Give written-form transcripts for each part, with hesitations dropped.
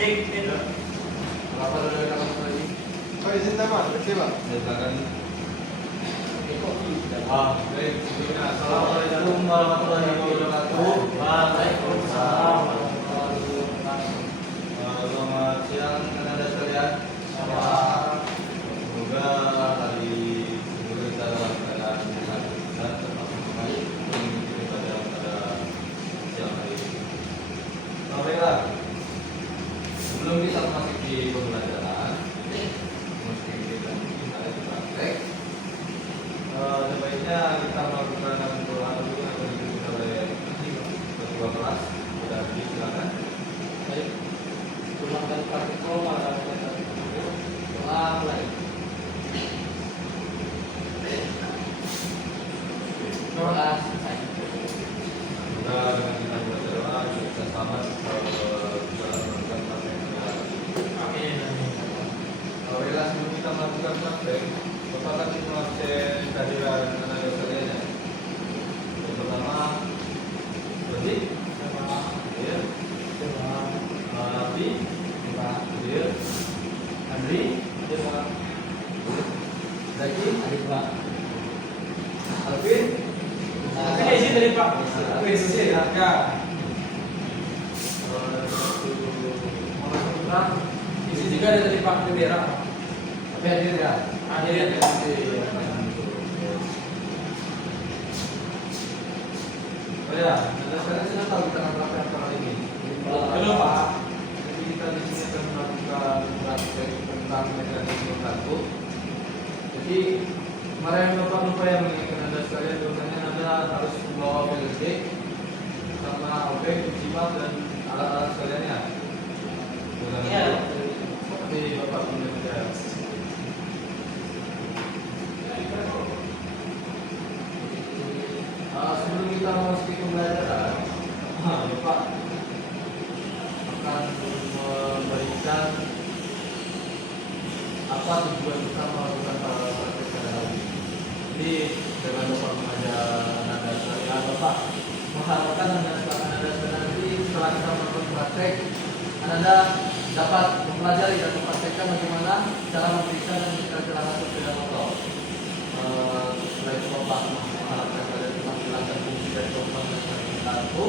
Apa ada kamu lagi? Oh, izin nama, kecil Pak. Silakan. Baik, sebelumnya assalamualaikum warahmatullahi wabarakatuh. Waalaikumsalam. Selamat siang Anda sekalian. Semoga hari sebelum kita dalam keadaan sehat dan termasuk baik mengikuti pada siang hari ini. Baiklah, sebelum kita masuk di pembelajaran, mesti kita ada di praktek. Sebaiknya kita melakukan doa dulu yang dipimpin oleh ketua kelas. Sudah silakan. Baik, ulangan praktikum ada doa mulai. Doa selesai. Kita dengan kita berdoa kita selamat dalam melakukan praktek. Amin. Baiklah, sebelum kita melakukan praktek, Bapak akan mengabsen kehadiran anak sekalian. Yang pertama, Rodi, ya, Nabi, ya, Andri, Zaki, Alvin. Tapi izin dari Pak. Oke, selesai ya. Izin juga ada dari Pak Bendera. Tapi hadir ya. Hadir ya. Oh ya, Anda sekarang sudah tahu kita akan melakukan apa kali ini. Belum Pak. Jadi kita di sini akan melakukan praktek tentang mekanisme kartu. Jadi kemarin Bapak lupa yang mengingatkan Anda sekalian, biasanya Anda harus membawa PLD sama OB, kunci dan alat-alat sekaliannya. Iya. Seperti Bapak punya percaya. Sebelum kita memasuki pembelajaran, Bapak akan memberikan apa tujuan kita melakukan praktek pada hari ini. Jadi dengan Bapak mengajar Anda sekalian, Bapak mengharapkan Anda sekalian nanti setelah kita melakukan praktek, Anda dapat mempelajari dan mempraktekkan bagaimana cara memeriksa dan menceritakan sepeda motor. Setelah itu Bapak mengharapkan kalian tetap menjelaskan fungsi dari komponen kartu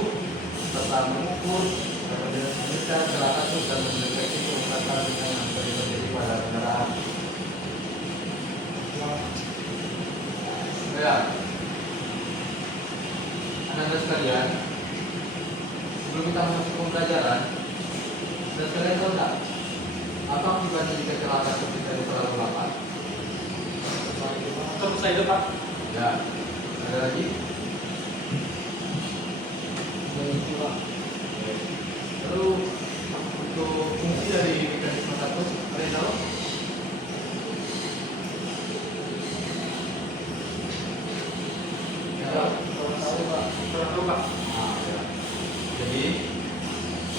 serta mengukur dapat memeriksa celaka dan mendeteksi kerusakan yang terjadi pada kendaraan. Ya, Anda sekalian, sebelum kita masuk pembelajaran, dan sekalian tahu tak apa akibat dari kecelakaan seperti tadi terlalu lambat? Terus saya itu Pak. Ya, ada lagi? Lalu untuk fungsi dari mekanisme kartu, ada yang tahu? Ya, Terus Pak. nah, ya. Jadi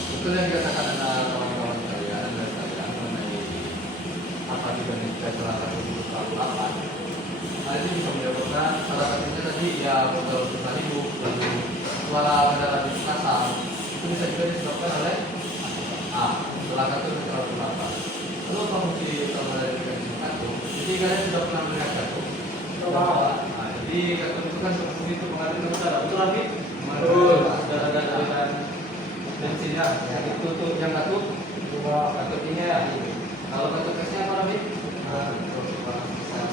betul yang dikatakan kawan-kawan sekalian dan sekalian mengenai apa dibanding kecelakaan itu terlalu lambat. Hal ini bisa menyebabkan salah satunya tadi ya motor susah hidup, lalu suara kendaraan di kasar itu bisa juga disebabkan oleh salah satu terlalu lambat. Lalu apa fungsi utama dari mekanisme kartu? Jadi kalian sudah pernah melihat kartu? Jadi kartu itu kan berfungsi untuk mengatur udara, betul lagi? Mengatur udara dan aliran bensinnya. Yang itu tuh yang kartu ini ya. Kalau kartu gasnya apa lagi?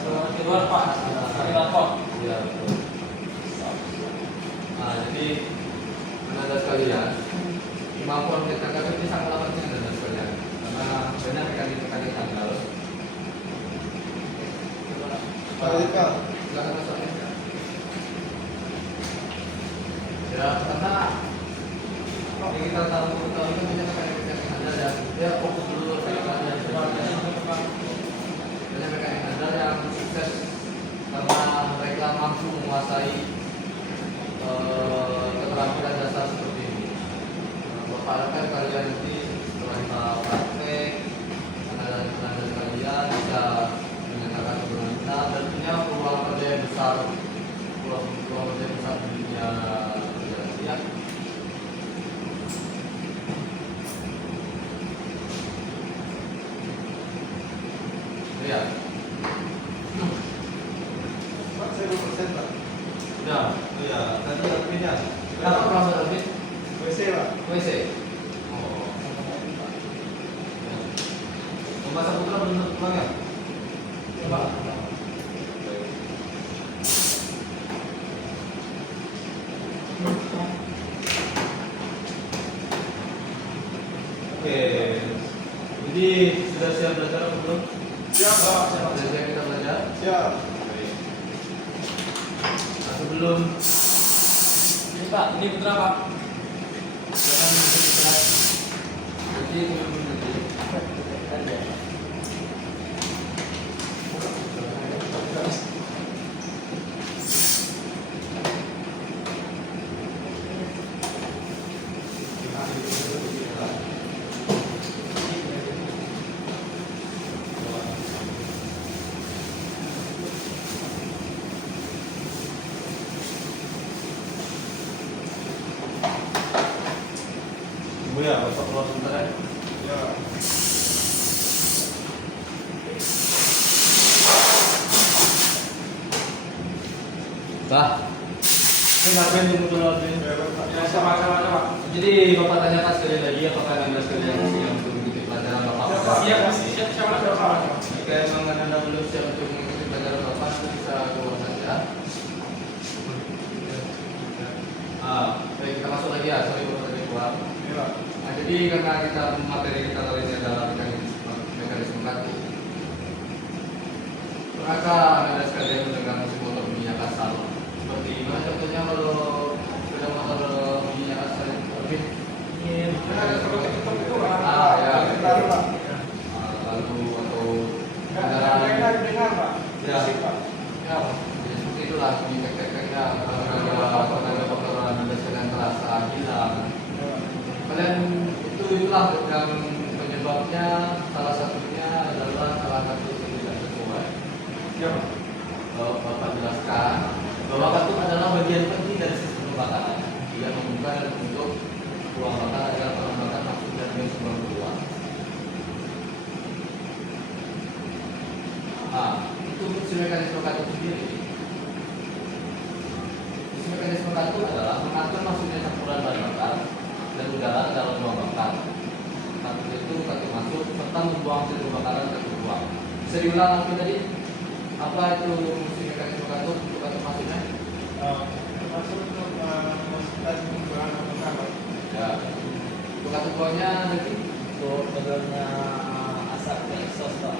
Di luar Pak. Di laptop. Iya betul. Jadi Anda sekalian, kemampuan kita kartu ini sangat penting Anda sekalian, karena banyak mekanik-mekanik handal. Pak. Silakan masuk ya. Ya karena yang kita tahu itu banyak mekanik-mekanik handal ya. Dia fokus dulu rekannya banyak mekanik handal yang sukses karena mereka mampu menguasai keterampilan dasar seperti ini. Bapak harapkan kalian nanti setelah kita praktek, anak-anak kalian bisa menyatakan keberhasilan dan punya peluang kerja yang besar, peluang kerja yang besar di dunia kerja. 50% Pak. Sudah. Oh ya, tadi artinya. Berapa kelas David? WC Pak. WC. Oh. Rumah Saputra belum pulang ya? Coba. Oke. Jadi sudah siap belajar atau belum? Siap Pak. Sudah siap kita belajar? Siap. Baik. Nah, sebelum Ini Pak, ini putra Pak. jangan bergerak. Jadi belum nanti. Ibu ya, bapak keluar sebentar ya. Ya. Bah, ini ngapain tunggu dulu Alvin? Ya sama-sama Pak. Jadi bapak tanyakan sekali lagi apakah anda sekalian siap untuk mengikuti pelajaran bapak? Siap, siap, siapa lagi Pak? Jika memang anda belum siap untuk mengikuti pelajaran bapak, bisa keluar saja. Baik kita masuk lagi ya. Sorry bapak tadi keluar. Ya. Nah, jadi karena kita materi kita kali ini adalah mekanisme kaki. Maka anda sekalian mendengar musik motor bunyinya kasar. Seperti mana contohnya kalau sepeda motor bunyinya kasar itu lebih Taruh Pak. lalu atau Enggak enak dengar Pak. Ya. Musik Pak. ya seperti itulah bunyi tek-tek-teknya tenaga motor anda sekalian terasa hilang. Ya. Kalian itulah yang penyebabnya salah satunya adalah salah satu yang tidak sesuai. Ya. Bapak jelaskan bahwa katup adalah bagian penting dari sistem pembakaran. Dia membuka dan menutup ruang bakar agar penembakar masuk dan gas sumber keluar. Nah, itu fungsi mekanisme katup sendiri. Fungsi mekanisme katup adalah mengatur masuknya campuran bahan bakar dan udara ke dalam ruang bakar. Katup itu katup masuk serta membuang hasil pembakaran ke ruang. Bisa diulang lagi tadi? Apa itu fungsi mekanisme katup untuk katup masuknya? Masuk untuk memasukkan pembuangan apa? Ya. Untuk katup buangnya nanti? Untuk modelnya asap exhaust Pak.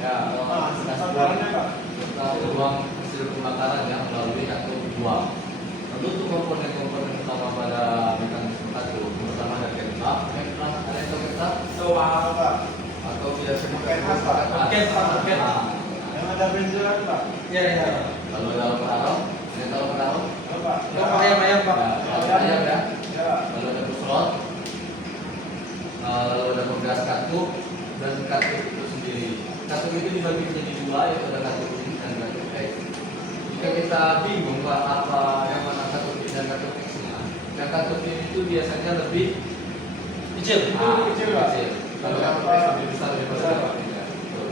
Ya. Sasarannya Pak. Serta buang hasil pembakaran yang melalui katup buang. Lalu untuk komponen-komponen utama pada mekanisme katup, pertama ada ketrak. Ada yang tahu ketrak? Coba Pak. Atau biasanya Pakai apa, Pak? Pakai, Pak, pakai. Yang ada benjolan Pak. Ya ya. Lalu dalam penarau, ada yang tahu penarau? Ya Pak. Coba ayam Pak. Ayam ya. Ya. Lalu ada pusrot, lalu ada penggas katup dan katup itu sendiri. Katup itu dibagi menjadi dua, yaitu ada katup in dan katup X. Jika kita bingung Pak apa yang mana katup in dan katup X-nya, yang katup in itu biasanya lebih Kecil. Kecil, Pak. Kalau katup X lebih besar daripada katup in. Ya. Betul.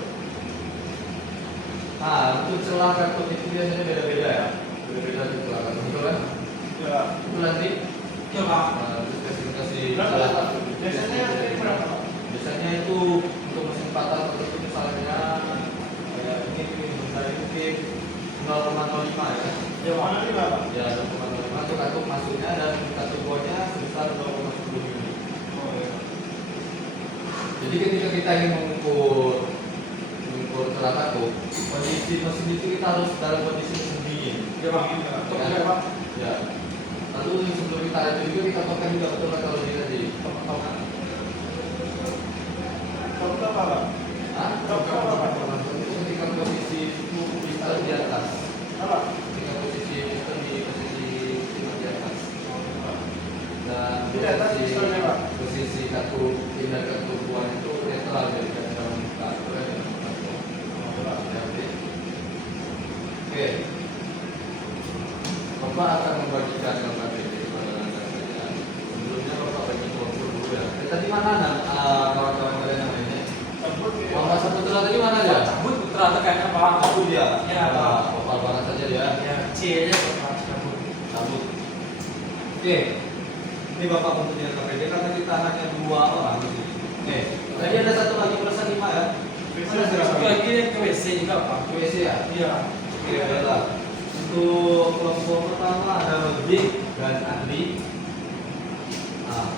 Nah, untuk celah katup itu biasanya beda-beda ya, beda-beda di celah katup, betul kan? Ya. Itu nanti Coba. spesifikasi Berapa? celah katup. Biasanya dari berapa Pak? Biasanya itu untuk mesin patah tertentu misalnya kayak ini Hyundai mungkin 0,05 ya. Yang mana nih Pak? Ya 0,05 itu katup masuknya dan katup buahnya sebesar 0,10 mili. Oh ya. Jadi ketika kita ingin mengukur celah katup, kondisi mesin itu kita harus dalam kondisi mesin dingin. Ya Pak. Untuk ya Pak. Ya. Lalu sebelum kita itu juga kita pakai juga betul kan kalau dia tadi. Tahu berapa Pak? Hah? Itu ketika posisi itu bisa di atas. Apa? Ketika posisi itu di posisi timur di atas. Dan Di atas posisi- pistolnya, Pak? posisi katup in dan katup buang itu netral jadi kan dalam katup ya. Oke. Bapak akan membagikan yang materi kepada anda sekalian. Sebelumnya Bapak bagi kelompok dulu ya. Tadi mana kawan-kawan kalian yang lainnya? Sebut ya. Bapak Saputra tadi mana aja? Cabut putra. lah tekannya Pak. Cabut dia. Ya, Pak. Opal banget saja dia. Ya, C aja Pak. Cabut. Oke. Ini Bapak Kementerian KPD karena kita hanya 2 orang di sini. Oke. Tadi ada satu lagi perusahaan 5 ya. Satu lagi ke WC juga Pak. WC ya? Iya. Oke, baiklah. Untuk kelompok pertama ada Rodik dan Andi. Nah.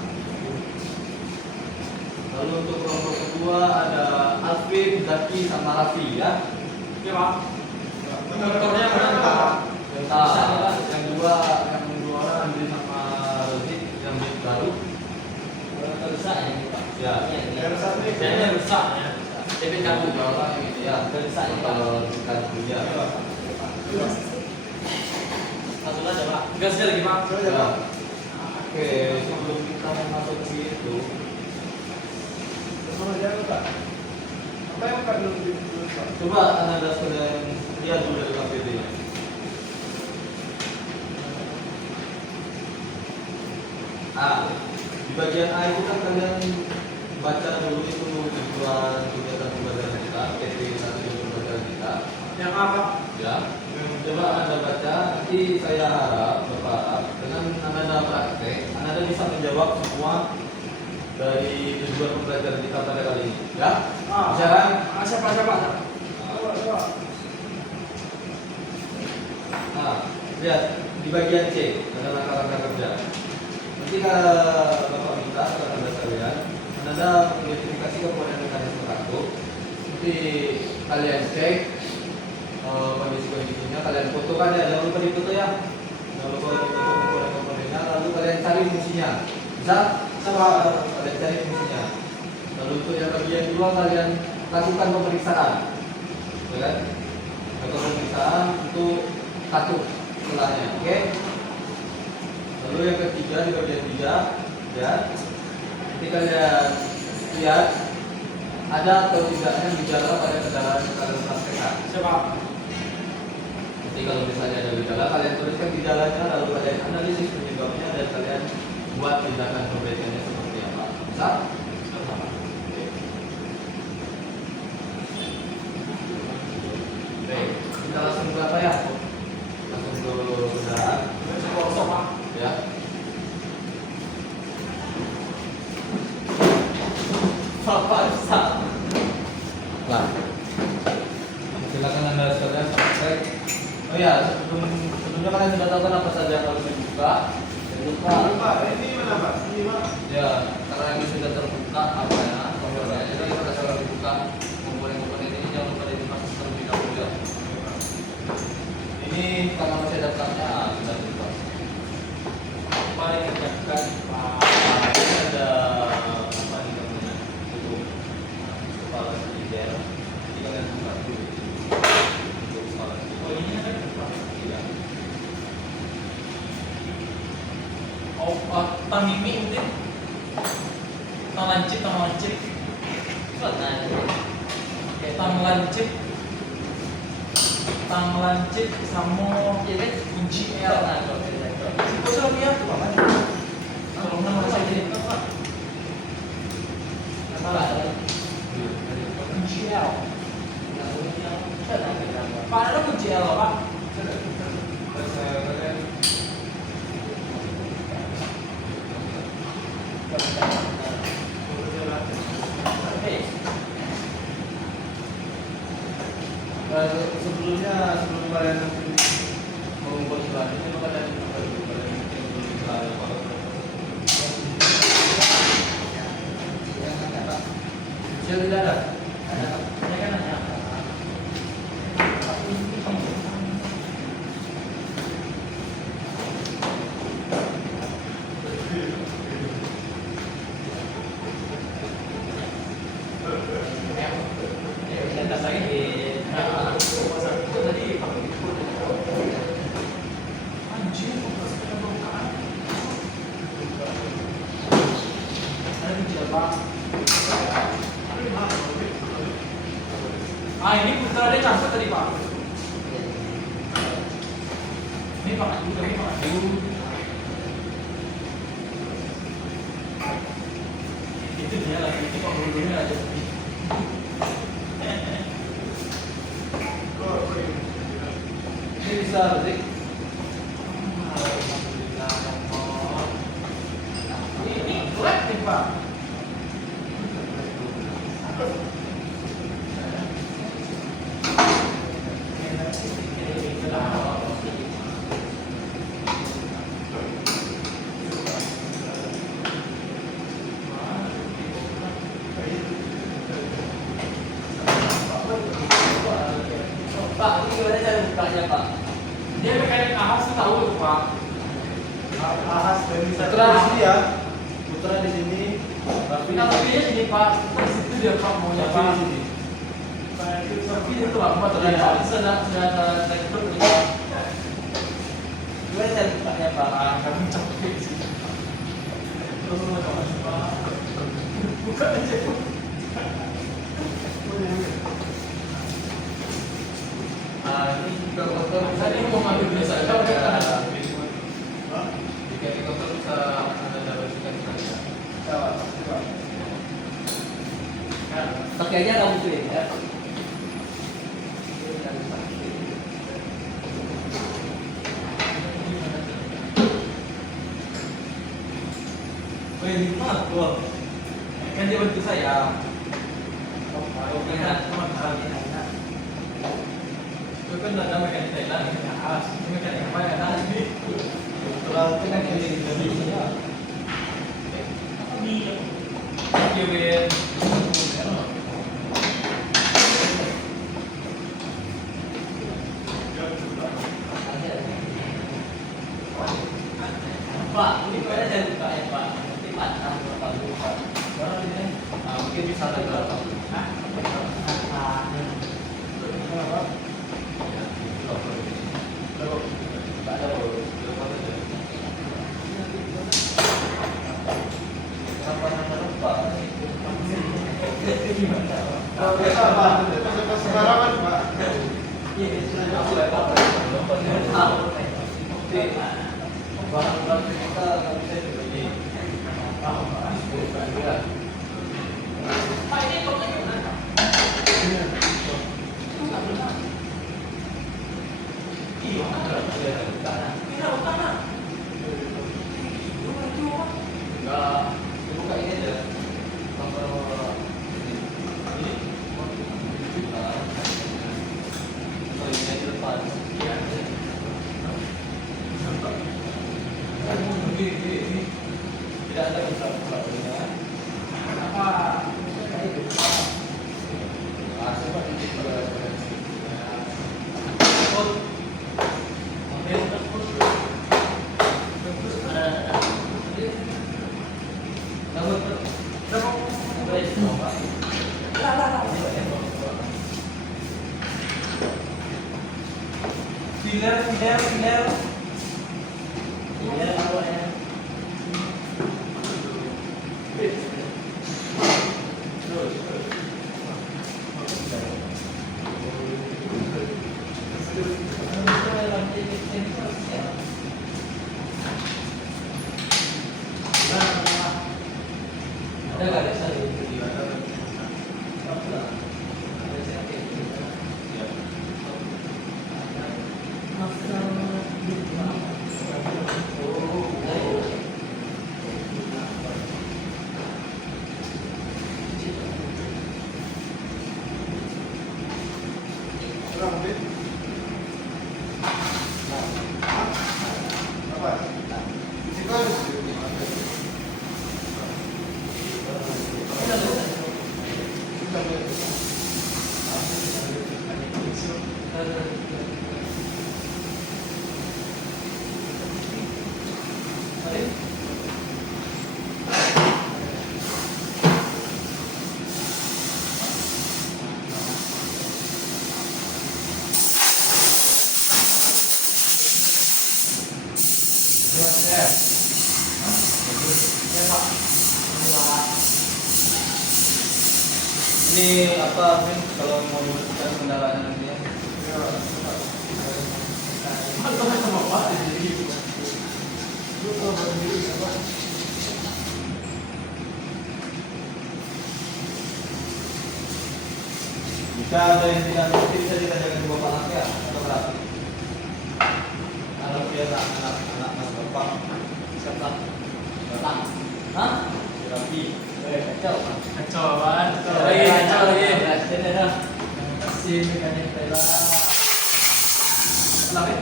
Lalu untuk kelompok kedua ada Alvin, Zaki, sama Raffi ya. Iya Pak. Motornya mana Pak? Nah, yang dua orang Andi sama Rodik yang baru. Rusak ya Pak. Ya. Yang satu ini. Kayaknya rusak ya. Tapi kan dua orang yang ini ya. Rusak ya Pak. Kalau bukan dia. Langsung aja Pak. Gas lagi Pak. Ya. Oke, sebelum kita masuk ke itu, Sama dia Pak. Apa yang Pak dulu Pak? coba Anda sekalian lihat dulu dari KPD-nya. Di bagian A itu kan kalian baca dulu itu tujuan kegiatan pembelajaran kita, PT strategi pembelajaran kita. Yang apa? Ya, coba Anda baca. Nanti saya harap Bapak dengan Anda praktek, Anda bisa menjawab semua dari tujuan pembelajaran kita pada kali ini. Ya, bisa kan? Siapa? Coba. Nah, lihat di bagian C ada langkah-langkah kerja. Nanti kalau Bapak minta ke Anda sekalian, Anda mengidentifikasi komponen mekanisme kartu. Nanti kalian cek kondisi-kondisinya, kalian foto kan ya, jangan lupa difoto ya. Jangan lupa difoto komponen-komponennya, lalu kalian cari fungsinya. Bisa? Sama kalian cari fungsinya. Lalu untuk yang bagian kedua kalian lakukan pemeriksaan. Ya kan? Lakukan pemeriksaan untuk kartu setelahnya, oke? Lalu yang ketiga di bagian 3 ya, nanti kalian lihat ada atau tidaknya gejala pada kendaraan yang kalian praktekkan. Siapa? Nanti kalau misalnya ada gejala, kalian tuliskan gejalanya, lalu kalian analisis penyebabnya dan kalian buat tindakan perbaikannya seperti apa. Bisa? Oke. Baik, kita langsung ke apa ya? Langsung ke kendaraan. Kosong Pak. Ya. Bapak bisa. Lah. Silakan Anda sekalian praktek. Oh ya, sebelumnya kalian sudah tahu kan apa saja yang harus dibuka. Jangan lupa. Pak, ini mana Pak? Ini Pak. Ya, karena ini sudah terbuka apa ya? Komponennya. Jadi pada saat dibuka komponen-komponen ini jangan lupa dipasang terlebih dahulu ya. Ini karena masih ada platnya, sudah dibuka. Apa yang dikerjakan Pak? Ini ada apa di dalamnya? Untuk kepala presiden. Jadi kalian buka dulu. Untuk kepala presiden. Oh ini ada Pak. Iya. Oh, tang mimi mungkin. Tang lancip. Tang lancip sama kunci L. Itu sama dia tuh Pak. Kalau nama saya jadi apa? Kunci L. Pak ada kunci L Pak. Sebelum kalian mengumpul selanjutnya, coba kalian tidak ada. Saya kan nanya. Ini putra dia campur tadi Pak. Ini Pak Aju, ini Pak Aju. Itu dia lagi, ini Pak Guru-gurunya aja. bisa Zik. Alhamdulillah, ya Allah. Ini kuat nih Pak. Pak, ini gimana cara bukanya Pak? Dia mekanik ahas tuh tahu tuh Pak. Ahas dan bisa Putra di sini ya. Putra di sini. Raffi Kita lebihnya sini Pak. Kita di situ dia Pak maunya Raffi Pak. di sini. Tapi itu Pak, Pak tadi Iya. Pak sudah teknik nih Pak. Gimana cara bukanya Pak? Ah, kami capek sih. Terus mau coba Pak. Bukan aja. Ini juga kotor. Saya mau ngambil biasa aja udah tahan. Jika di kotor bisa Anda bersihkan saja. Pakai aja kamu tuh ya. Oh ini mah tuh. Kan dia bantu saya. Oke, teman saya. Itu kan ada mekanik Thailand, mekanik khas. Ini mekanik apa ya? Nah, ini. Putra itu kan yang di Indonesia. Thank you, Win. Pak, ini gimana cara bukanya Pak? Nanti patah berapa dulu Pak? Mungkin bisa ada berapa? Hah? Sembarangan Pak. Barang-barang kita nggak bisa dibeli. Pak, ini topnya gimana? Iya, ini utama. Enggak, dibuka ini aja. Nomor ini. Oh, ini di depan. Iya. Ini. Tidak ada usaha-usahanya. Apa? Ah, coba ini Filler. Gimana Pak ya? Ada nggak desa di video? Kurang lebih. Apa? Di situ ada sih. Ini apa Vin kalau mau dibersihkan kendaraannya nanti ya? Sama Pak, jadi Jika ada yang tidak ngerti bisa ditanyakan ke Bapak nanti ya atau berapa? Lari.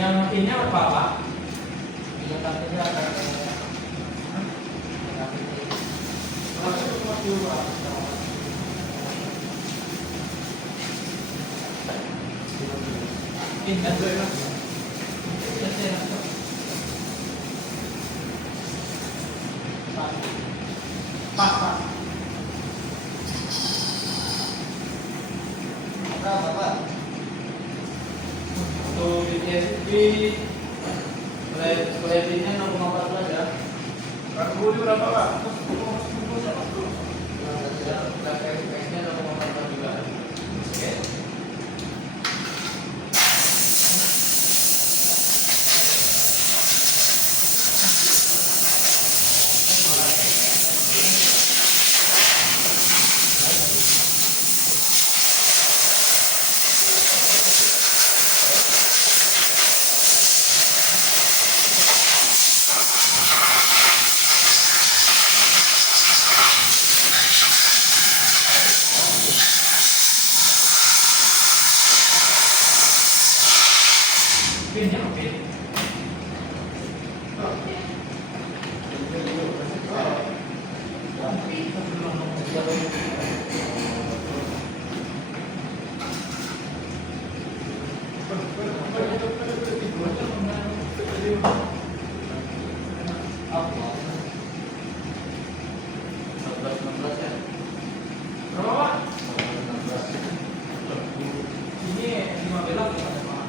Yang ini apa Pak? Bila kakinya akan Ini kan dua. Pas, Pak. Berapa, Pak? Untuk BTSP ratingnya 0,14 ya. Karbu berapa Pak? Nya 0,14 juga. Oke. Pinnya oke. Berapa Pak? Ini 15 ya Pak?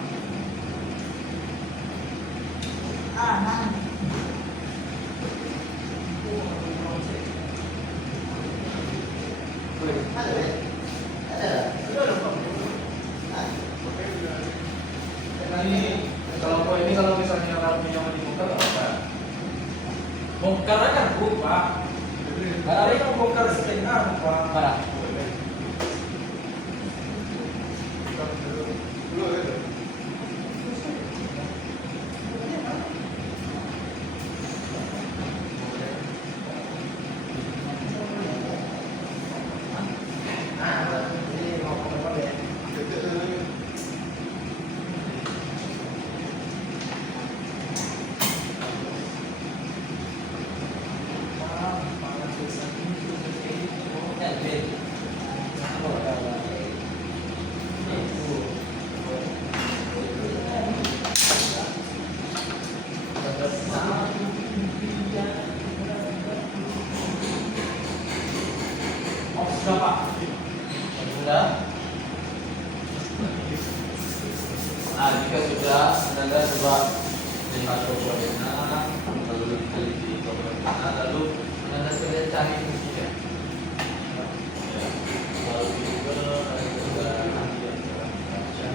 Ini kalau misalnya rapinya mau dibongkar apa? Bongkar aja Bu Pak. Karena ini kan bongkar setengah Pak. parah. Sudah Pak. Sudah. Nah, jika sudah, Anda coba lihat komponennya, lalu diteliti komponennya, lalu Anda sudah cari fungsinya. Ya, lalu juga ada juga nanti yang baca.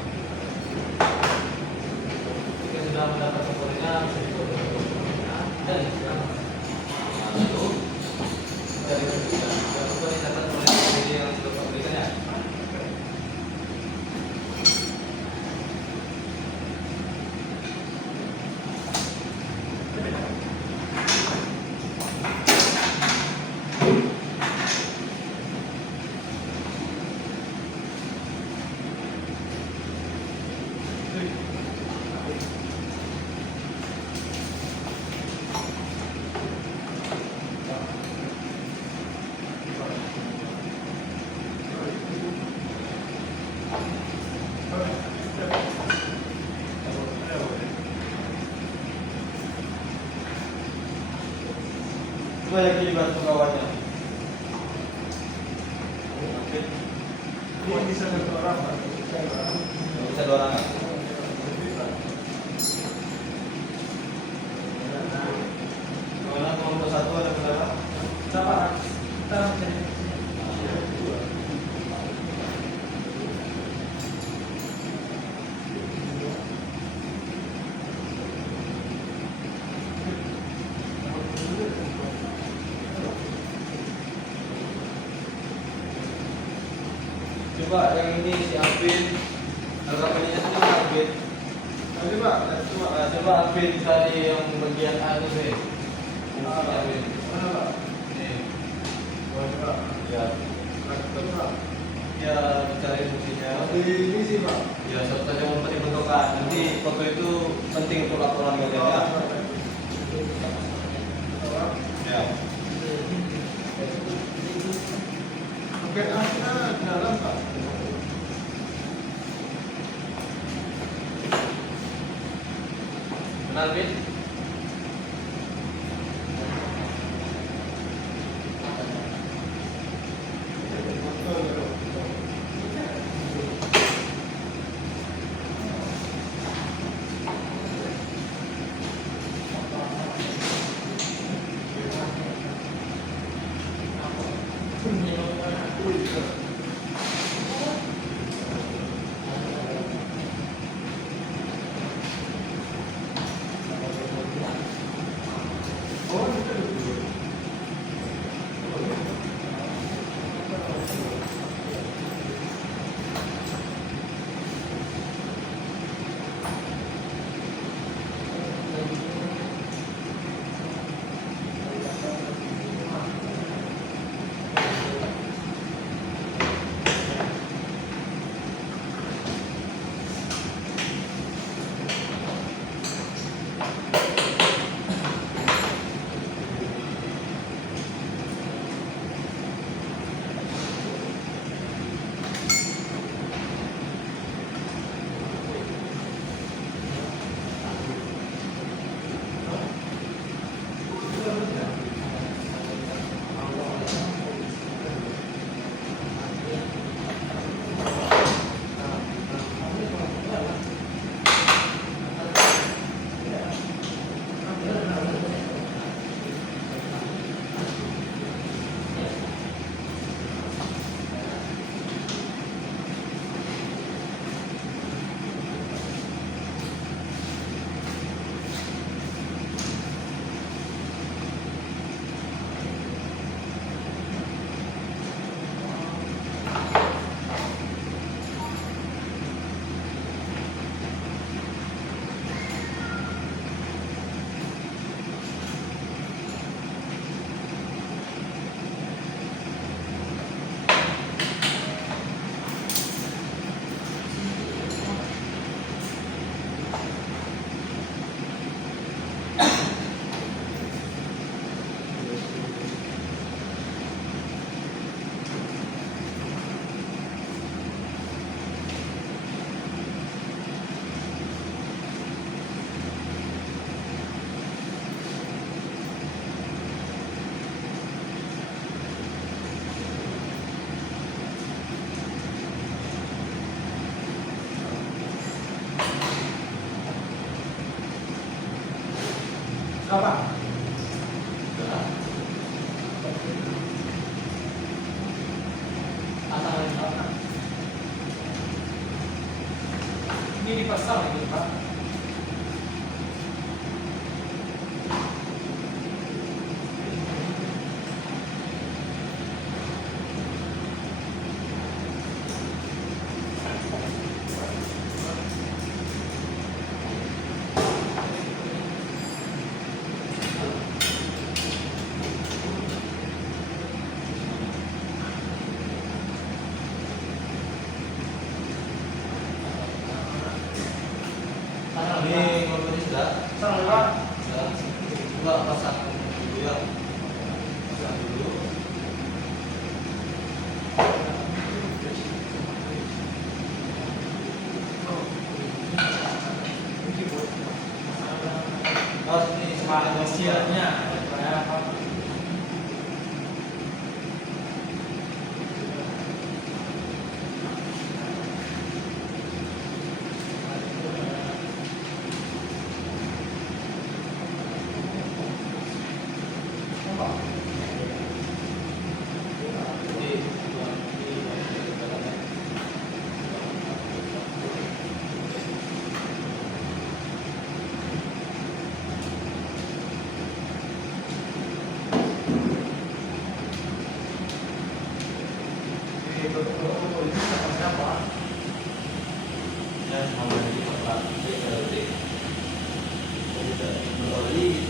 Jika sudah mendapat komponennya, bisa dibuat komponennya dan lalu dari komponen dicatat oleh diri yang sudah pabrikannya. Coba yang dibantu kawannya. Ini bisa satu orang Pak. Bisa 2 orang. Kalau kelompok 1 ada berapa? Siapa? Kita cari. Coba yang ini si Alvin. Rekamannya itu cuma Alvin. Nanti Pak, cuma Coba Alvin cari yang bagian anu deh. Fungsi Alvin. mana Pak? Nih. Oh, ini Pak. Ya. Rakit Pak. Ya dicari fungsinya. Di ini sih Pak. Ya satu saja mau penting bentukan. Nanti foto itu penting untuk laporan wajahnya. Ya. Paket asnya di dalam Pak. Kenal Vin? Berapa? Ini dipasang ini Pak. Ini mobilnya sudah. Sana Pak. Sudah. Coba pasang dulu ya. Pasang dulu. Oh, ini semangat Siapnya.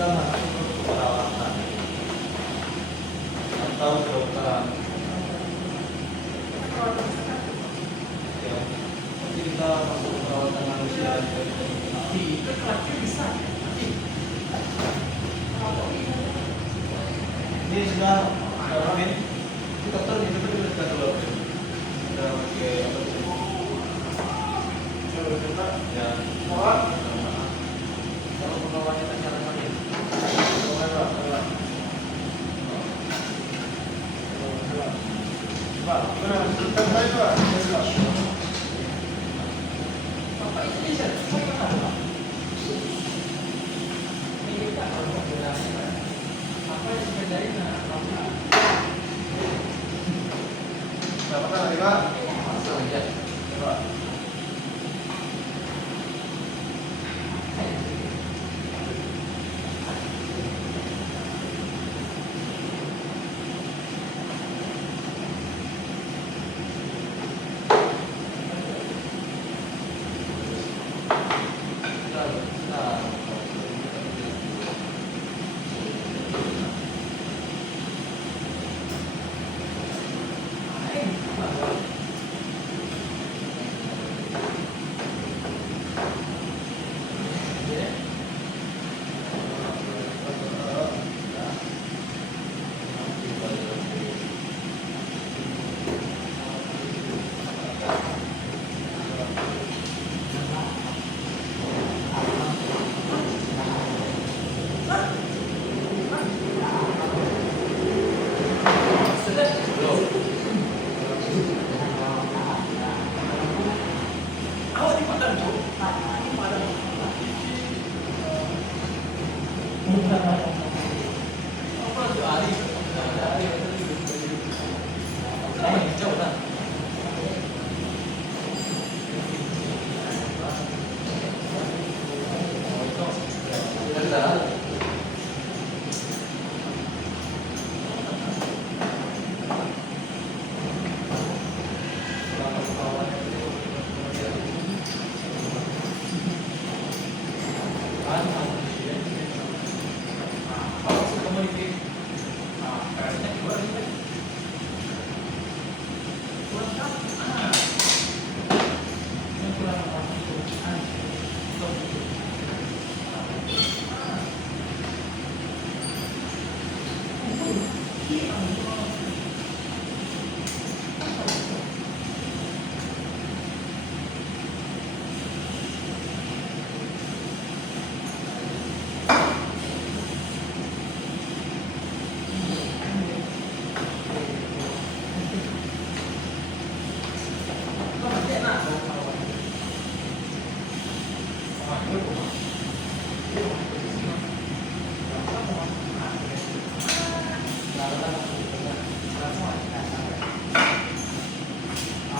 kita masuk ke perawatan atau kedokteran. Ya, nanti kita masuk ke perawatan manusia Itu kelasnya bisa. ini sudah Ramin. Ini dokter ini betul-betul sudah keluar. Sudah pakai apa sih? Ya. Kalau pengawalnya kan cara lain. Bapak Indonesia, saya tahu. Ini tak kalau penggunaannya. Apa yang dibedain? Dapat lagi Pak? Langsung aja. Coba.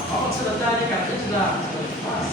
Kalau sudah tanya katanya sudah pas.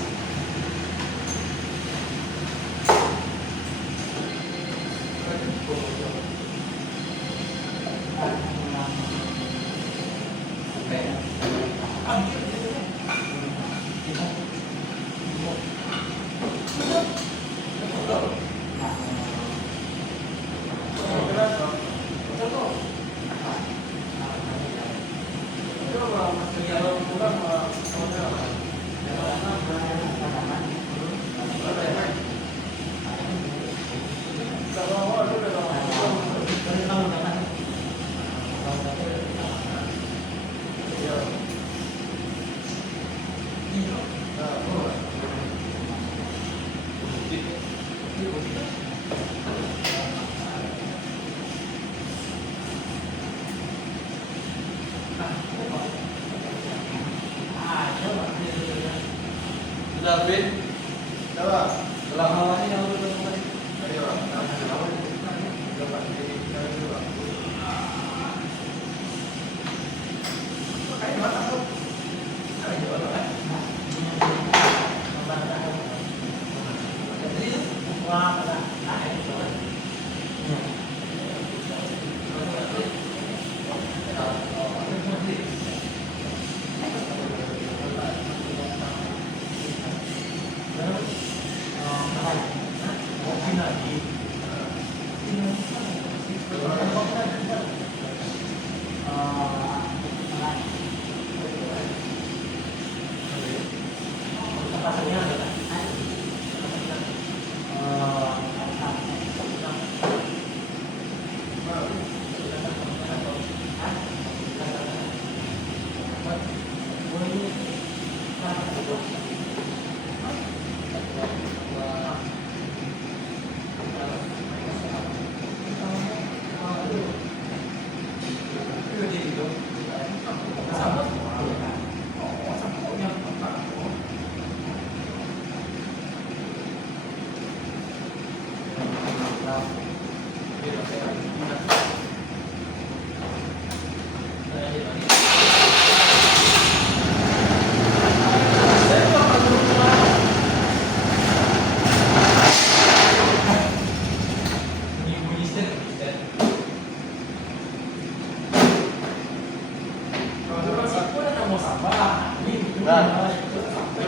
Sudah, Bin? Coba. Selama ini yang udah teman. Ayo, coba. Coba. Kayak mana tuh?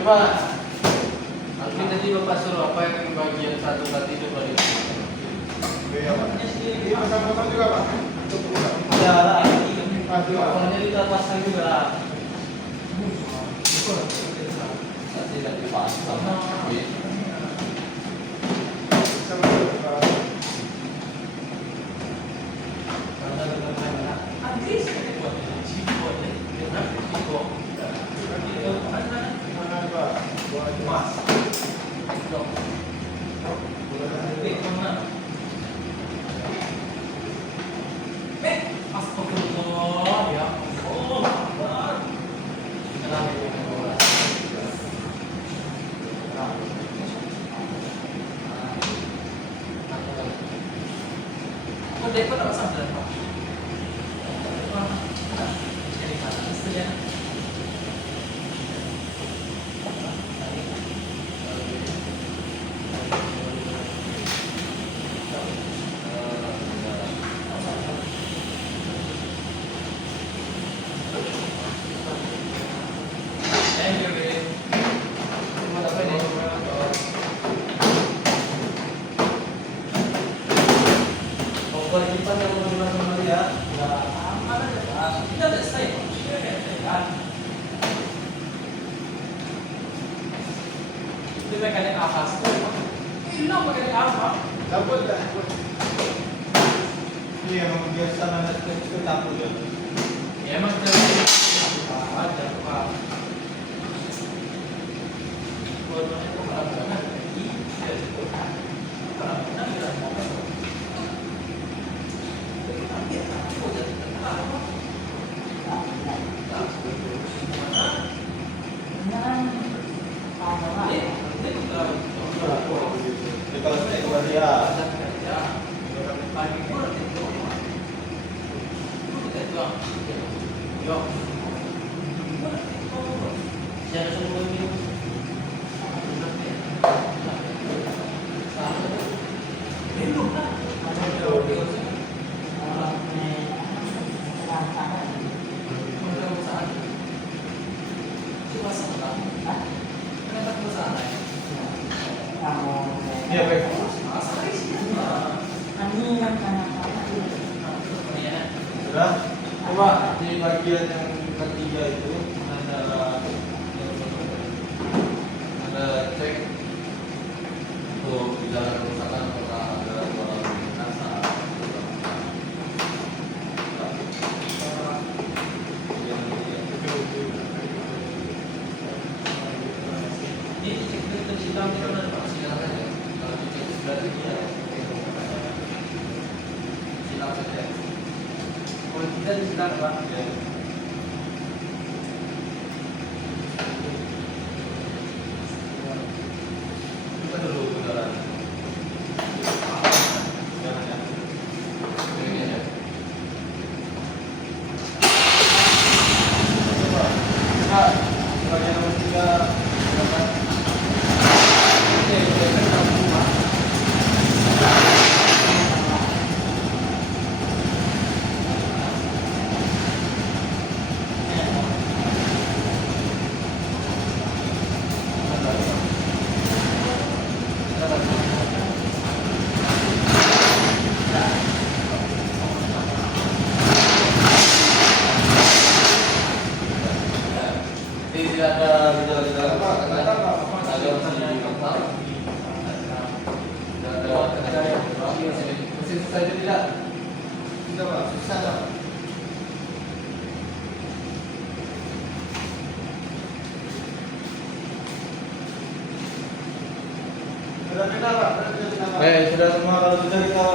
Coba tadi Bapak suruh apa yang bagian satu tadi coba lihat. Iya, Pak. Ini pasang-pasang juga, Pak. Untuk buka. Ya, Pokoknya dipasang juga. Tidak dipasang. Sama juga. Mana, Pak? Buat Mas. Astagfirullah, ya Allah. Oh, dia pun tak pasang dalam Pak. Jadi mana istrinya? Thank you, babe. Buat apa ini? kewajiban yang mau dilakukan ya. Ya, aman aja, Pak. Kita udah selesai, Pak. Sudah kan? Itu mekanik atas tuh, Pak. Hilang mekanik apa? Cabut dah. Iya, memang biasa anak kecil takut ya. Ya emang kita ada, Pak. Korbannya kok malah banget. Iya, itu. Malah banget, kita mau. Jadi kalau saya kembali ya. Iya, baik. Sudah. Coba di bagian yang ketiga itu Ada cek untuk gejala kerusakan apakah ada suara binasa. Ini cek silang itu ada, Pak. Silang aja. Kalau dicek berarti dia silang saja. Kalau kita di silang, Pak. Kita dulu kendaraan. Ini aja. bagian nomor 3 silakan. Jadi tidak ada gejala-gejala kerusakan. Ada mesin kontak. Tidak ada mesin saja tidak. Tidak, Pak. Susah, Pak. Sudah kenal, Pak. Sudah semua kalau sudah kita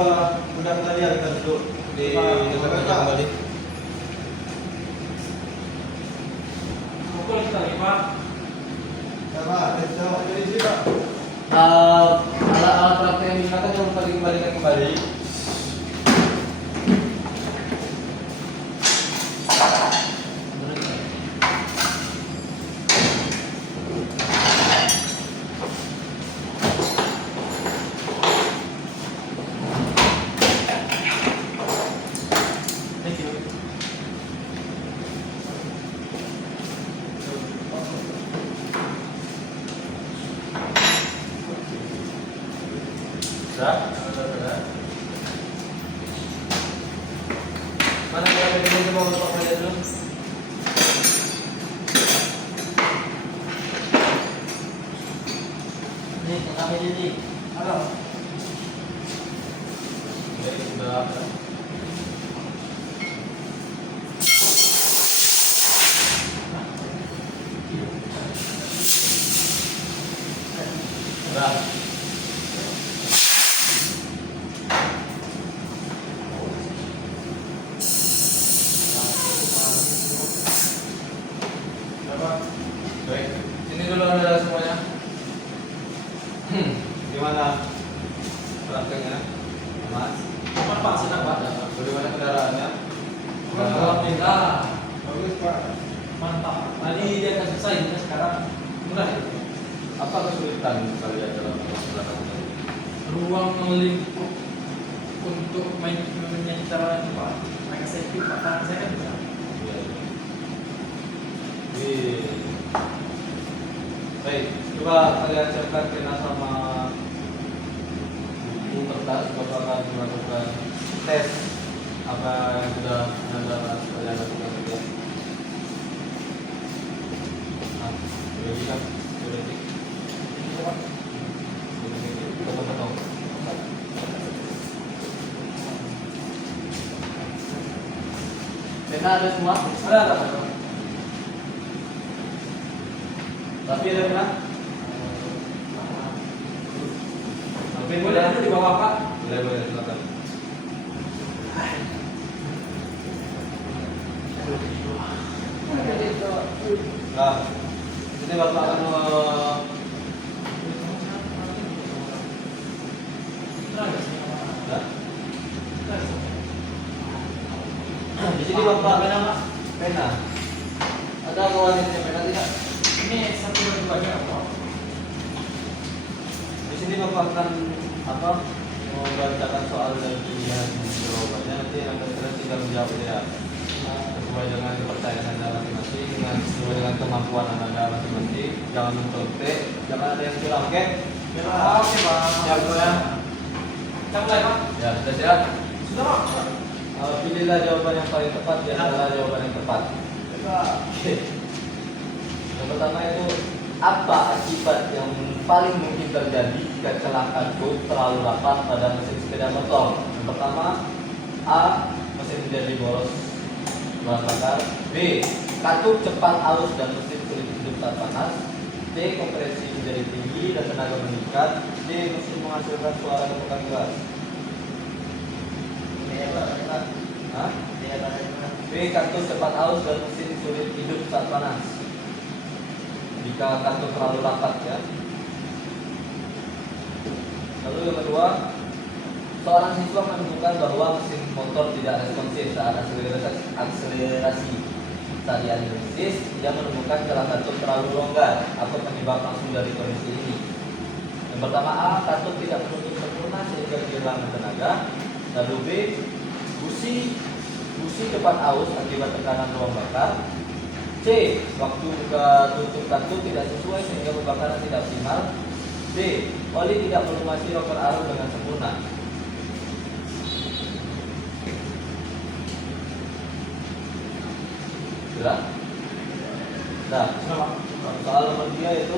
udah tadi ya kita duduk di tempat kembali. Pukul sekali, Pak. Ya, Pak. Kita jadi sini, Pak. Alat-alat praktek yang digunakan yang perlu dikembalikan kembali. Ini coba untuk meja dulu. Ini tengah meja ini. Halo. Baik, sudah. Sudah. Baik, sini dulu anda semuanya. Gimana prakteknya, Mas? Apa Pak? Senang Pak. Bagaimana kendaraannya? Alhamdulillah. Bagus Pak. Mantap. Tadi dia akan selesai, kita sekarang mudah itu. Apa kesulitan kalian dalam melaksanakan ini? Ruang lingkup untuk menyecara itu Pak. Pakai safety Pak. Tangan saya kan bisa. Iya. Baik, coba kalian siapkan pena sama Buku kertas Bapak akan melakukan tes. apa yang sudah anda kalian lakukan tadi. Nah, sudah bisa, sudah bisa. Potong-potong. Pena ada semua? Ada Pak. Tapi ada pena? Oke, boleh dulu di bawah Pak. Boleh, silakan. Nah, ini Bapak akan di sini Bapak pena. Ada kawan yang punya pena tidak? Ini satu dan dua aja Pak. Di sini Bapak akan membacakan soal dan pilihan jawabannya. Nanti Anda tinggal menjawab ya. Sesuai dengan kepercayaan Anda masing-masing, sesuai dengan kemampuan Anda masing-masing. Jangan mencontek, jangan ada yang bilang, oke? Oke Pak. Siap semua ya? Kita mulai Pak. Ya, sudah siap? Sudah Pak. Pilihlah jawaban yang paling tepat, di antara jawaban yang tepat. Oke. Yang pertama itu apa akibat yang paling mungkin terjadi jika celakaan truk terlalu rapat pada mesin sepeda motor? Yang pertama, A. Mesin menjadi boros bahan bakar. B. Katup cepat aus dan mesin sulit hidup saat panas. D. Kompresi menjadi tinggi dan tenaga meningkat. D. Mesin menghasilkan suara ketukan gas. Hah? B. Katup cepat aus dan mesin sulit hidup saat panas. Jika katup terlalu rapat ya. Lalu yang kedua, seorang siswa menemukan bahwa mesin motor tidak responsif saat akselerasi. Saat ia analisis, ia menemukan celah katup terlalu longgar. Apa penyebab langsung dari kondisi ini? Yang pertama A, katup tidak menutup sempurna sehingga kehilangan tenaga. Lalu B, busi cepat aus akibat tekanan ruang bakar. C. Waktu buka tutup katup tidak sesuai sehingga pembakaran tidak optimal. D. Oli tidak melumasi rocker arus dengan sempurna. Sudah? Nah, soal nomor 3 itu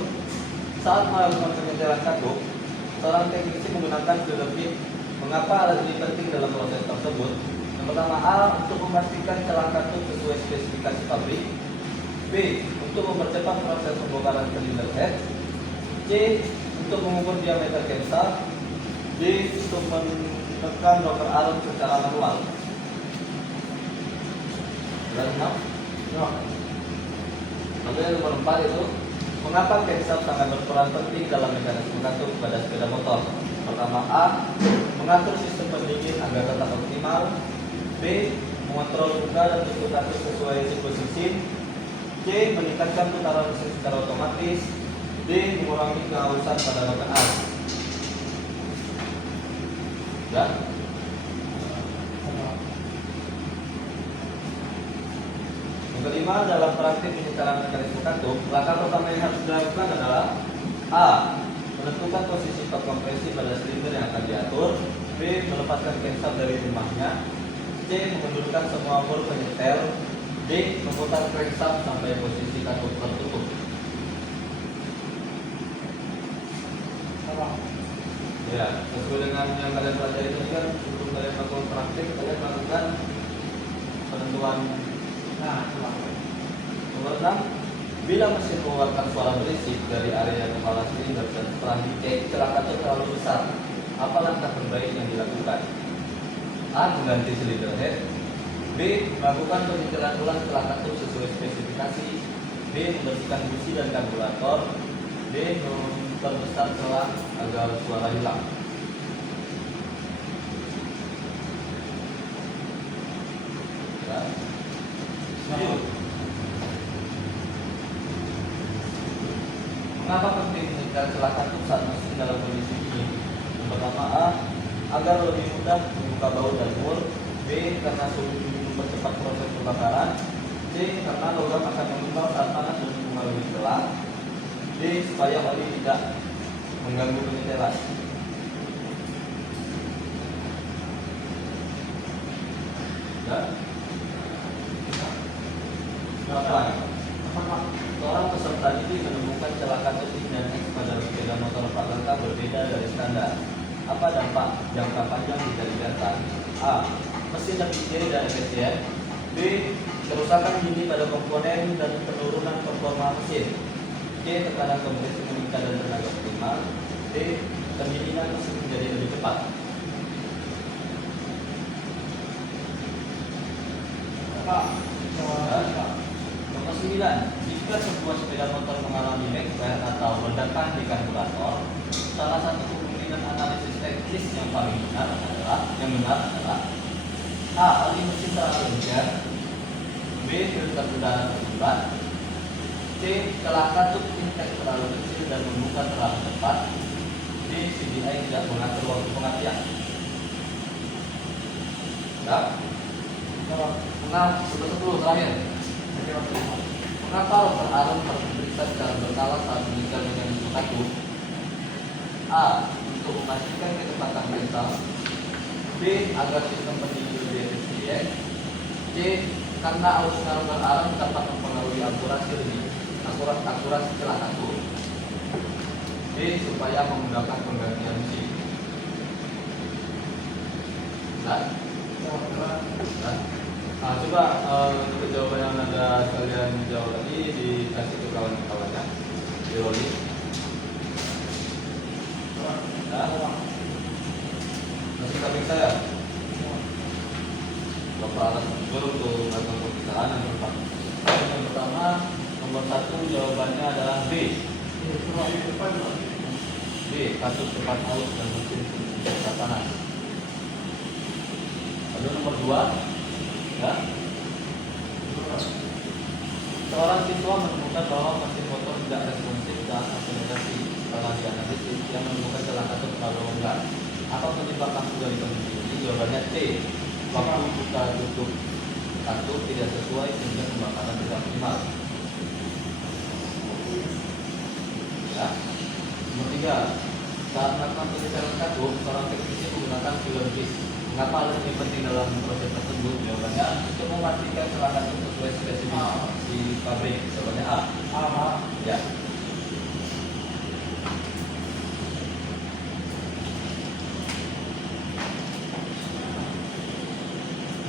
saat melakukan penyetelan katup, seorang teknisi menggunakan filter. Mengapa alat ini penting dalam proses tersebut? Yang pertama A. Untuk memastikan celah katup sesuai spesifikasi pabrik. B. Untuk mempercepat proses pembongkaran silinder head. C. Untuk mengukur diameter kensa. D. Untuk menekan rocker arm secara manual. Jelas enam? Lalu yang nomor 4 itu mengapa kensa sangat berperan penting dalam mekanisme katup pada sepeda motor? Pertama A. Mengatur sistem pendingin agar tetap optimal. B. Mengontrol buka dan tutup katup sesuai siklus mesin. C. Meningkatkan putaran mesin secara otomatis. D. Mengurangi kehausan pada rocker arm. Ya? Yang kelima, dalam praktik penyetelan mekanisme katup, langkah pertama yang harus dilakukan adalah A. Menentukan posisi top kompresi pada silinder yang akan diatur. B. Melepaskan kensal dari rumahnya. C. C. Menundukkan semua bor penyetel. D. Memutar crankshaft sampai posisi katup tertutup. Ya, sesuai dengan yang kalian pelajari tadi kan, sebelum kalian melakukan praktik, kalian melakukan penentuan. Nomor 6, bila mesin mengeluarkan suara berisik dari area kepala silinder dan setelah dicek celaka terlalu besar, apa langkah terbaik yang dilakukan? A. Mengganti silinder head. B. Melakukan penyetelan ulang celaka sesuai spesifikasi. B. Membersihkan busi dan karburator. D. Memperbesar celah agar suara hilang. Ya. Mengapa penting menyetel celah katup saat mesin dalam kondisi ini? Yang pertama, A. Agar lebih mudah membuka baut dan bor. B. Karena sulit mempercepat proses pembakaran. C. Karena logam akan mengembang saat panas dan mengalami celah. D. Supaya oli tidak mengganggu penyetelan. Ya. 8. Seorang peserta didik menemukan celah katup dan X pada sepeda motor Palanca berbeda dari standar. Apa dampak jangka panjang bisa dilihat? A. Mesin lebih kecil dan efisien. B. Kerusakan dini pada komponen dan penurunan performa mesin. C. Tekanan kompresi meningkat dan tenaga optimal. D. Pendinginan mesin menjadi lebih cepat. Nomor 9. Jika sebuah sepeda motor mengalami backfire atau ledakan di karburator, salah satu kemungkinan analisis teknis yang paling benar adalah A. Oli mesin terlalu encer. B. Filter udara terbuka. C. Celah katup intake terlalu kecil dan membuka terlalu cepat. D. CDI tidak mengatur waktu pengatian. Ya. Sudah 10 terakhir. Mengapa rotor arung harus diperiksa secara berkala saat menyetel mekanisme katup? A. Untuk memastikan kecepatan mental. B. Agar sistem pendingin lebih efisien. C. Karena arusnya rotor arung dapat mempengaruhi akurasi celah katup. D. Supaya memudahkan penggantian mesin. Nah, coba untuk jawaban yang ada kalian jawab tadi dikasih ke kawan-kawannya di rolling. Masih kambing saya. Bapak alas untuk melakukan pemeriksaan yang pertama, nomor 1 jawabannya adalah B. B. Katup cepat halus dan mesin bisa panas. Lalu nomor 2. Ya. Seorang siswa menemukan bahwa mesin motor tidak responsif dan akselerasi. Setelah dianalisis, dia menemukan celah katup terlalu longgar. Apa penyebab kasus dari kondisi ini? Jawabannya C. Waktu buka tutup katup tidak sesuai sehingga pembakaran tidak optimal. Ya. Nomor 3. Saat melakukan penyetelan katup, seorang teknisi menggunakan filler disk. Mengapa hal ini penting dalam proses tersebut? Jawabannya untuk memastikan celah katup sesuai spesifikasi pabrik. Jawabannya A. Ya.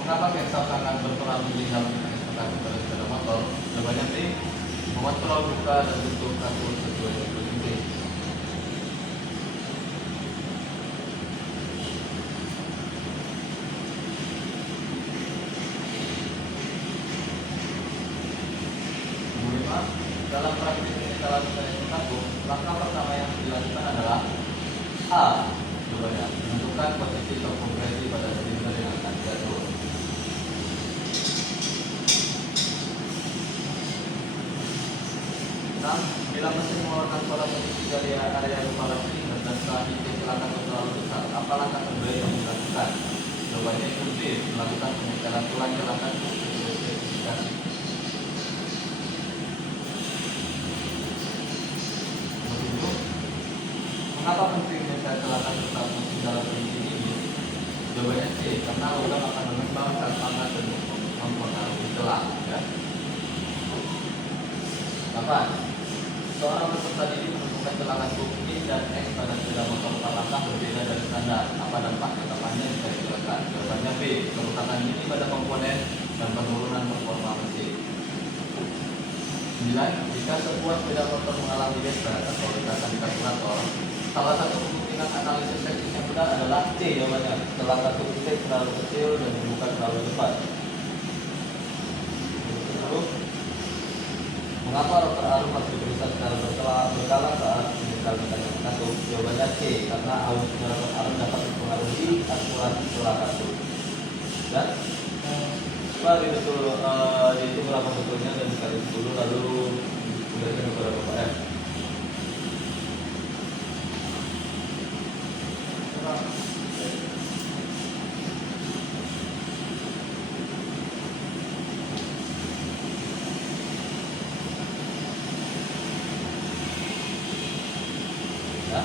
Mengapa crankshaft sangat berperan menjadi dalam mekanisme katup pada sepeda motor? Jawabannya B. Mengontrol buka dan tutup katup sesuai dengan prinsip. Dalam praktik penyetelan mekanisme katup, langkah pertama yang dilakukan adalah A. Jawabannya menentukan posisi tork kompresi pada silinder yang akan diatur. Bila mesin mengeluarkan suara berisik dari area kepala silinder dan setelah dicek celah katup terlalu besar, apa langkah terbaik yang dilakukan? Jawabannya itu B. Melakukan penyetelan ulang celah katup sesuai spesifikasi. Mengapa pentingnya saya celahkan tetap mesin dalam kondisi ini? Jawabannya C. Karena logam akan mengembang saat 8. Seorang peserta didik menemukan celah bukti dan X pada kedua motor langkah berbeda dari standar. Apa dampak ketetapannya bisa dijelaskan? Jawabannya B. Kerusakan ini pada komponen dan penurunan performa mesin. 9. Jika sebuah sepeda motor mengalami geser atau ledakan di karburator, salah satu kemungkinan analisis teknis yang benar adalah C jawabannya. Celah satu titik terlalu kecil dan dibuka terlalu cepat. Mengapa rotor arus harus diperiksa secara berkala saat menyetel mekanik satu? Jawabannya C, karena arus rotor arus dapat mempengaruhi akurasi celah satu. Dan coba dihitung berapa betulnya dan dikali 10 lalu diberikan kepada Bapak M. Ya.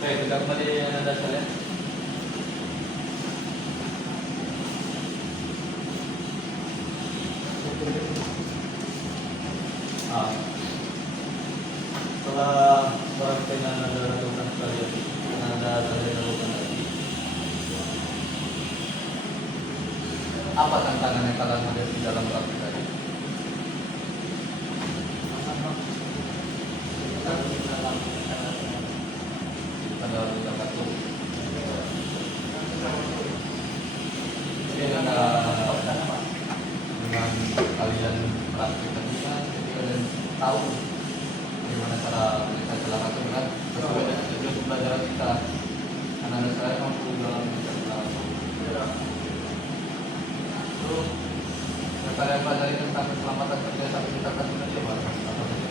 Oke, kita kembali Anda sekalian. Setelah praktek yang Anda lakukan sekalian, Anda lakukan lagi. Apa tantangan yang kalian hadapi dalam praktik tadi? Pada kita kartu. Jadi dengan kalian praktik tadi kan, jadi kalian tahu bagaimana cara mereka celah kartu kan sesuai dengan tujuan pembelajaran kita. Anak-anak saya mampu dalam celah. Terus yang kalian pelajari tentang keselamatan kerja saat kita kartu tadi apa? Apa saja?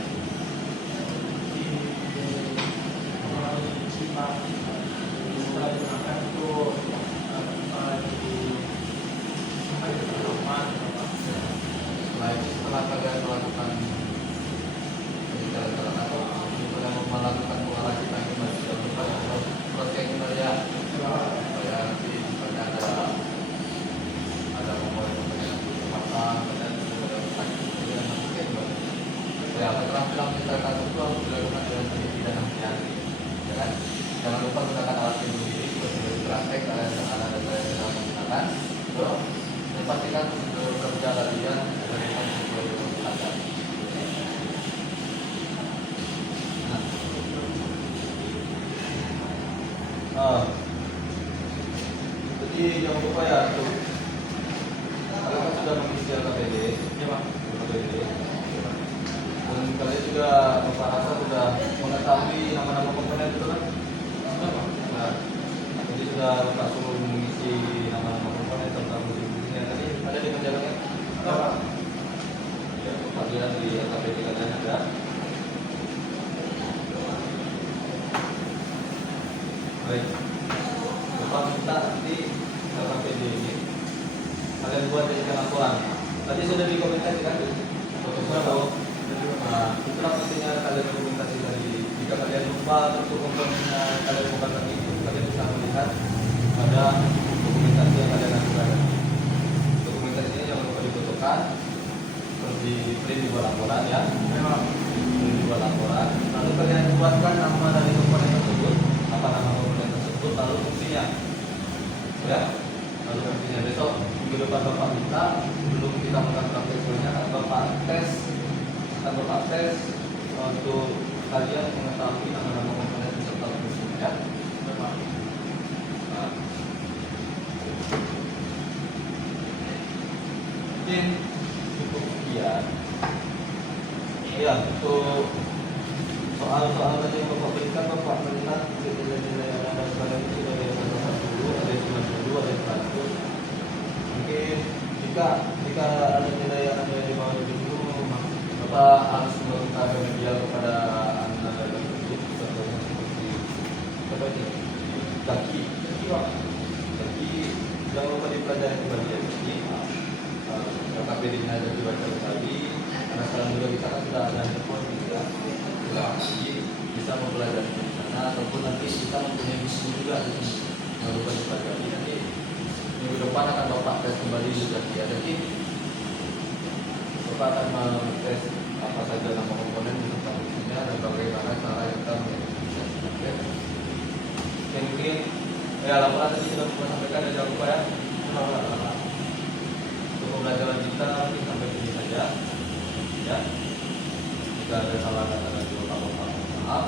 Setelah kalian melakukan kalian melakukan pola kita yang masih dalam proses ya supaya nanti misalnya ada pemain-pemain matang dan ya keterampilan kita itu harus dilakukan dengan teliti dan hati-hati ya kan. Jangan lupa gunakan alat pelindung diri seperti praktek kalian dengan ada saya sedang menggunakan dan pastikan kerja latihan dengan sesuai dengan standar. Jadi jangan lupa ya untuk kalian kan sudah mengisi LKPD, Ya, Pak. LKPD. Dan kalian juga Bapak rasa sudah mengetahui nama-nama komponen itu kan? Sudah, Pak. Nah, jadi sudah Bapak suruh mengisi nama-nama komponen serta mesin-mesinnya tadi ada di penjelasannya? Ada, Pak. Ya, Bapak lihat di LKPD kalian ada. Baik, Bapak minta nanti LKPD ini kalian buat jadikan laporan. Tadi sudah dikomunikasikan Bapak. Nah, itulah pentingnya kalian dokumentasi tadi. Jika kalian lupa untuk komponennya kalian bukan lagi itu, kalian bisa melihat pada dokumentasi yang kalian lakukan. Dokumentasinya jangan lupa difotokan, terus di print di buat laporan ya. Print di buat laporan. Lalu kalian buatkan nama dari komponen tersebut, apa nama komponen tersebut, lalu fungsinya. Ya, lalu fungsinya besok minggu depan Bapak minta belum kita melakukan prakteknya, Bapak tes untuk kalian mengetahui nama-nama komponen serta fungsinya ya. Nah, mungkin cukup sekian. Ya, untuk soal-soal tadi yang Bapak berikan, Bapak melihat nilai-nilai yang ada sekalian itu ada yang 110, ada yang 92, ada yang 100. Mungkin jika ada nilai yang ada di bawah 70, Bapak harus melakukan remedial kepada anak tersebut, contohnya seperti kaki, jangan lupa dipelajari kembali ya ini KPD-nya ada dibaca kembali karena sekarang juga kita kan sudah ada handphone juga jadi bisa mempelajari di sana ataupun nanti kita mempunyai buku juga di sini yang lupa dipelajari nanti minggu depan akan bapak tes kembali sudah ya jadi bapak akan mengetes apa saja nama komponen beserta fungsinya dan bagaimana cara kita mengeksekusinya. Oke, mungkin laporan tadi sudah kita sampaikan dan jangan lupa ya untuk pembelajaran kita mungkin sampai sini saja ya jika ada salah kata dan juga maaf